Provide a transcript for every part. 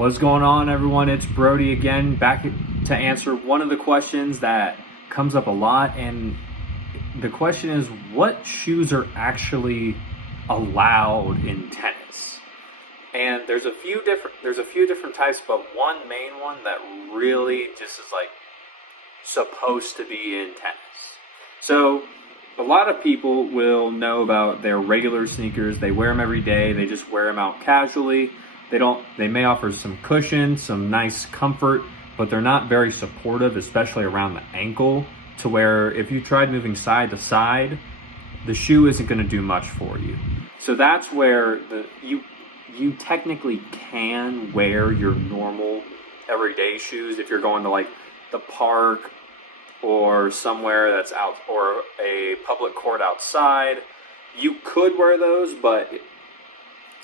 What's going on, everyone? It's Brody again, back to answer one of the questions that comes up a lot. And the question is, what shoes are actually allowed in tennis? And there's a few different types, but one main one that really just is like supposed to be in tennis. So a lot of people will know about their regular sneakers. They wear them every day. They just wear them out casually. They may offer some cushion, some nice comfort, but they're not very supportive, especially around the ankle, to where if you tried moving side to side, the shoe isn't going to do much for you. So that's where you technically can wear your normal everyday shoes if you're going to like the park or somewhere that's out, or a public court outside. You could wear those,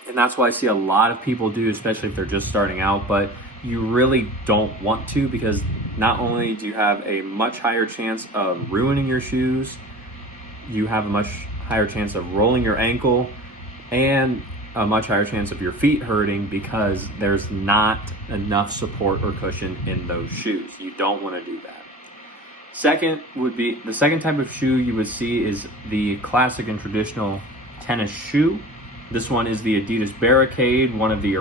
and that's why I see a lot of people do, especially if they're just starting out, but you really don't want to, because not only do you have a much higher chance of ruining your shoes, you have a much higher chance of rolling your ankle and a much higher chance of your feet hurting because there's not enough support or cushion in those shoes. You don't want to do that. The second type of shoe you would see is the classic and traditional tennis shoe. This one is the Adidas Barricade, not the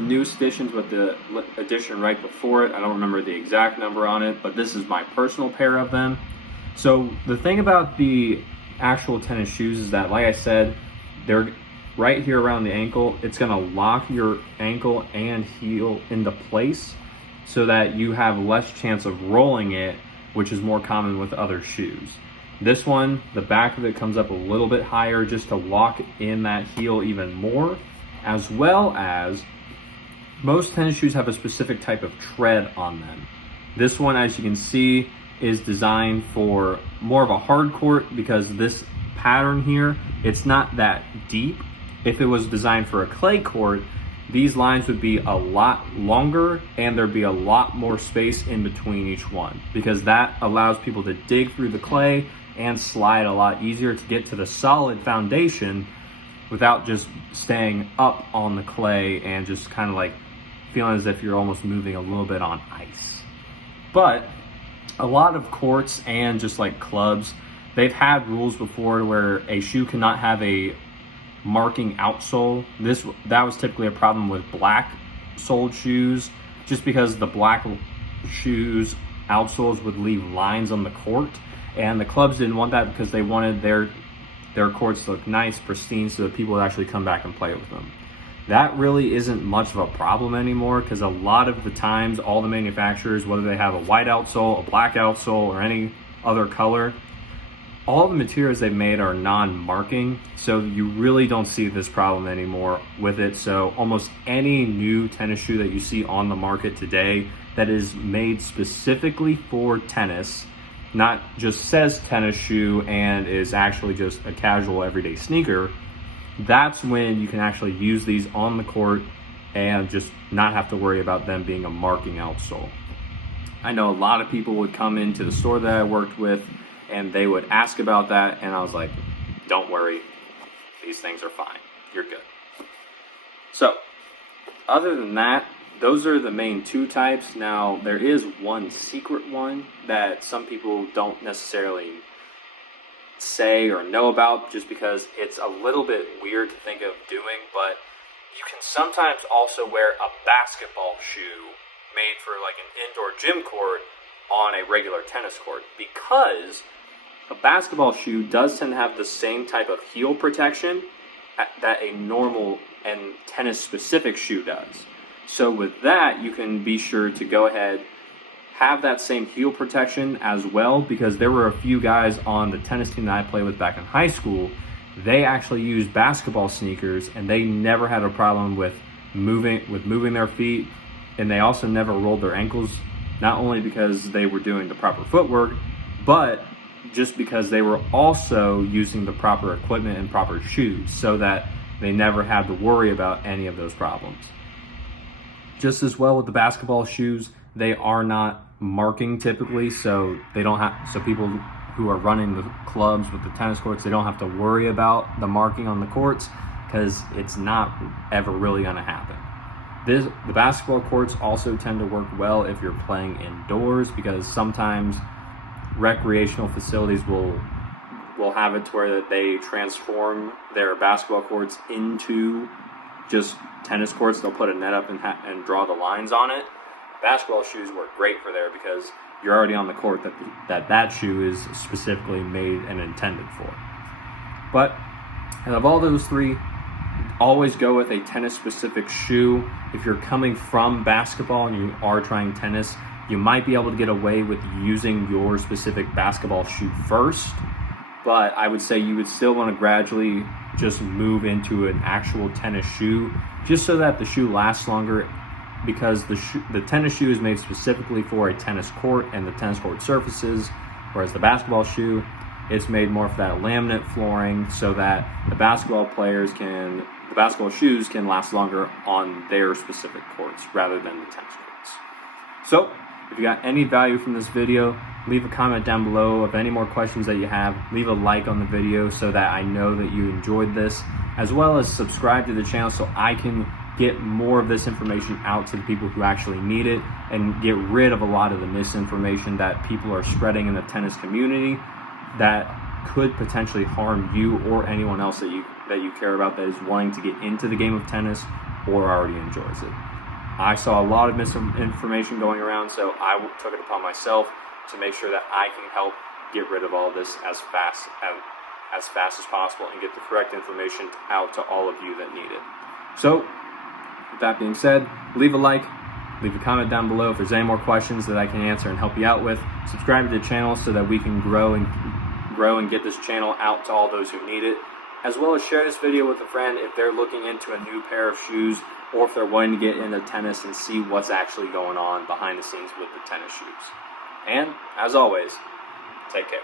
newest editions, but the edition right before it. I don't remember the exact number on it, but this is my personal pair of them. So the thing about the actual tennis shoes is that, like I said, they're right here around the ankle. It's gonna lock your ankle and heel into place so that you have less chance of rolling it, which is more common with other shoes. This one, the back of it comes up a little bit higher just to lock in that heel even more, as well as most tennis shoes have a specific type of tread on them. This one, as you can see, is designed for more of a hard court because this pattern here, it's not that deep. If it was designed for a clay court, these lines would be a lot longer and there'd be a lot more space in between each one, because that allows people to dig through the clay and slide a lot easier to get to the solid foundation without just staying up on the clay and just kind of like feeling as if you're almost moving a little bit on ice. But a lot of courts and just like clubs, they've had rules before where a shoe cannot have a marking outsole. That was typically a problem with black soled shoes, just because the black shoes outsoles would leave lines on the court, and the clubs didn't want that because they wanted their courts to look nice, pristine, so that people would actually come back and play with them. That really isn't much of a problem anymore, because a lot of the times all the manufacturers, whether they have a white outsole, a black outsole, or any other color, all the materials they've made are non-marking, so you really don't see this problem anymore with it. So almost any new tennis shoe that you see on the market today that is made specifically for tennis, not just says tennis shoe and is actually just a casual everyday sneaker, that's when you can actually use these on the court and just not have to worry about them being a marking outsole. I know a lot of people would come into the store that I worked with and they would ask about that, and I was like, don't worry, these things are fine, you're good. So other than that, those are the main two types. Now there is one secret one that some people don't necessarily say or know about, just because it's a little bit weird to think of doing, but you can sometimes also wear a basketball shoe made for like an indoor gym court on a regular tennis court, because a basketball shoe does tend to have the same type of heel protection that a normal and tennis specific shoe does. So with that, you can be sure to go ahead, have that same heel protection as well, because there were a few guys on the tennis team that I played with back in high school. They actually used basketball sneakers and they never had a problem with moving their feet, and they also never rolled their ankles, not only because they were doing the proper footwork, but just because they were also using the proper equipment and proper shoes, so that they never had to worry about any of those problems. Just as well with the basketball shoes, they are not marking typically, so people who are running the clubs with the tennis courts, they don't have to worry about the marking on the courts, because it's not ever really going to happen. The basketball courts also tend to work well if you're playing indoors, because sometimes recreational facilities will have it to where they transform their basketball courts into just tennis courts. They'll put a net up and draw the lines on it. Basketball shoes work great for there because you're already on the court that shoe is specifically made and intended for. But out of all those three, always go with a tennis-specific shoe. If you're coming from basketball and you are trying tennis, you might be able to get away with using your specific basketball shoe first, but I would say you would still want to gradually just move into an actual tennis shoe, just so that the shoe lasts longer, because the tennis shoe is made specifically for a tennis court and the tennis court surfaces, whereas the basketball shoe, it's made more for that laminate flooring, so that the basketball shoes can last longer on their specific courts rather than the tennis courts. So, if you got any value from this video, leave a comment down below. Of any more questions that you have, leave a like on the video so that I know that you enjoyed this, as well as subscribe to the channel so I can get more of this information out to the people who actually need it, and get rid of a lot of the misinformation that people are spreading in the tennis community that could potentially harm you or anyone else that you care about that is wanting to get into the game of tennis or already enjoys it. I saw a lot of misinformation going around, so I took it upon myself to make sure that I can help get rid of all of this as fast as possible and get the correct information out to all of you that need it. So, with that being said, leave a like, leave a comment down below if there's any more questions that I can answer and help you out with. Subscribe to the channel so that we can grow and get this channel out to all those who need it, as well as share this video with a friend if they're looking into a new pair of shoes, or if they're wanting to get into tennis and see what's actually going on behind the scenes with the tennis shoes. And, as always, take care.